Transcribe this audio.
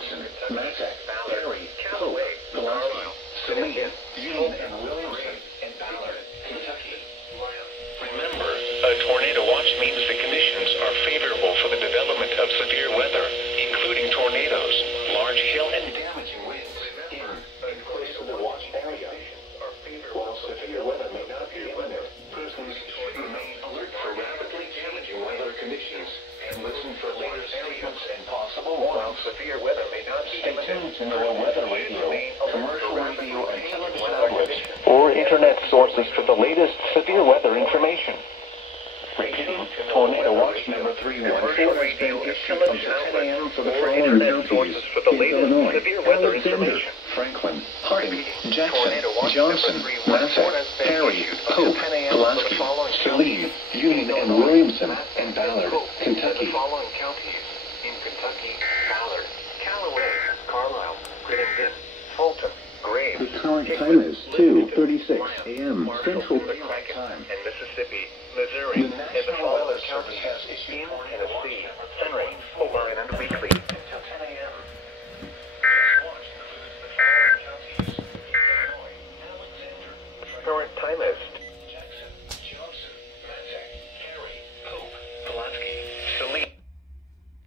Johnson, Massac, Perry, Hope, Pulaski, Saline, Union and Williamson, and Ballard, Kentucky. Remember, a tornado watch means the conditions are favorable for the development of severe weather, including tornadoes, large hail, and Damaging winds in place of the watch area. While severe weather may not be imminent, persons should remain alert for rapidly damaging weather conditions and listen for later statements and possible warnings. severe weather may not be Stay tuned to know weather radio, commercial radio, and television outlets, or internet sources for the latest severe weather information. Repeating, Tornado Watch number 314 has been issued until 10 a.m. for the following counties: Illinois, Alexander, Franklin, Harding, Jackson, Johnson, Massac, Perry, Hope, Pulaski, Saline, Union and Williamson, and Ballard, Kentucky. The following counties in Kentucky: Ballard, Callaway, Carlisle, Crittenden, Fulton, Graves. The current time is 2:36 a.m. Central Daylight Time. And Mississippi, Missouri, The and the National following Weather Service counties has issued in tornado Tennessee.